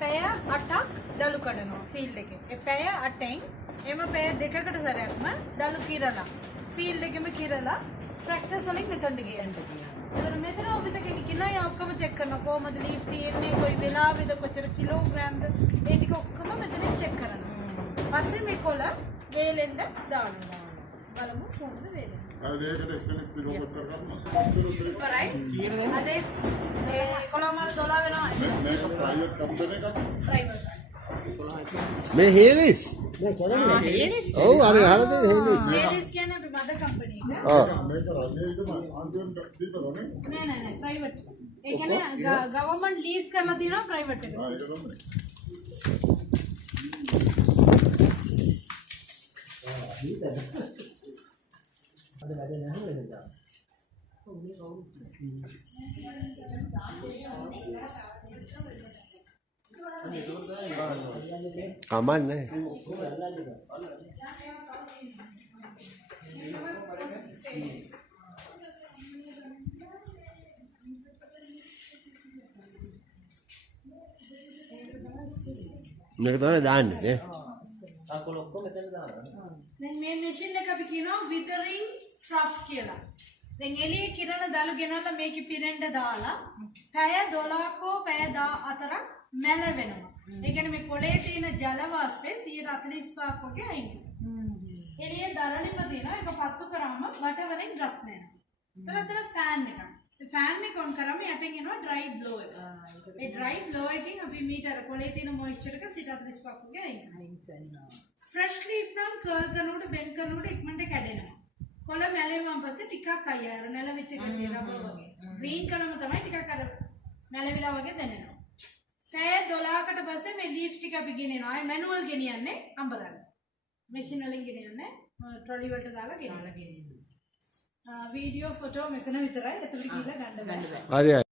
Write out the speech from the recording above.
පැය 8ක් දලු කඩනවා ෆීල්ඩ් එකේ. ඒ පැය 8න් එම පැය දෙකකට සැරයක්ම දලු කිරලා ෆීල්ඩ් එකෙම කිරලා ප්‍රැක්ටිස් වලින් මෙතනට ගියන්න. ඒතර මෙතන ඔෆිස් එකේ කිනයි ඔක්කොම චෙක් කරනවා කොහමද ලීෆ් තියෙන්නේ කොයි වෙලාවෙද කොච්චර කිලෝග්‍රෑම්ද ඒ ටික ඔක්කොම මෙතන චෙක් කරනවා. පස්සේ මේ කොළ වේලෙන්න දානවා. බලමු කොහොමද වේලෙන්නේ. ඒකද එක්කෙනෙක් කිලෝමීටර් කරනවා. කරයි. අද ඒ කොළමාල 12 වෙනවා. මේක ප්‍රයිවට් කම්පැනි එකක්. ප්‍රයිවට්. මේ හේලිස් ඔව් අර අහලා තියෙන හේලිස් හේලිස් කියන්නේ අපි මද කම්පැනි එක. මේක රජයේදම ආන්දෝලන දීපදෝනේ. නෑ ප්‍රයිවට්. ඒ කියන්නේ ගවර්න්මන්ට් ලීස් කරලා තියෙනවා ප්‍රයිවට් එක. ඒක තමයි. අද වැඩ නැහැ වෙනදා. කමන්නේ මේක තමයි දාන්නේ නේ අකුල ඔක්කොම මෙතන දානවා. දැන් මේ මැෂින් එක අපි කියනවා විතරින් ට්‍රෆ් කියලා. දැන් එළියේ කිරණ දළු ගෙනල්ලා මේකේ පිරෙන්න දාලා පැය 12ක පැය 14ක් මැල වෙනවා. ඒ කියන්නේ මේ කොළේ තියෙන ජල වාෂ්පය 145ක් වගේ අයින් කරනවා. එළියේ දරණිම තියෙනවා ඒක පත්තු කරාම වටවලින් රස්න යනවා. ඒතර ෆෑන් එකක්. ඒ ෆෑන් එක ඔන් කරාම යටින් එනවා ඩ්‍රයි බ්ලෝ එක. ඒ ඩ්‍රයි බ්ලෝ එකෙන් අපි මීටර කොළේ තියෙන මොයිස්චර් එක 145ක් වගේ අයින් කරනවා. ෆ්‍රෙෂ් ලීෆ් නම් කර්ල් කරනකොට බෙන්ඩ් කරනකොට ඉක්මනට කැඩෙනවා. කොළ මැලෙවුවාන් පස්සේ ටිකක් අය අර නැලවිච්ච ගතිය රබර් වගේ. ග්‍රීන් කලම තමයි ටිකක් අර මැලවිලා වගේ දැනෙනවා. පැය 12කට පස්සේ මේ ලීෆ් ටික අපි ගෙනියනවා. ආයි මැනුවල් ගෙනියන්නේ අඹරන්න. මැෂින් වලින් ගෙනියන්නේ ට්‍රොලි වලට දාලා ගෙනියනවා. වීඩියෝ ෆොටෝ මෙතන විතරයි. ඒතර ගිහලා ගන්න බෑ. හරි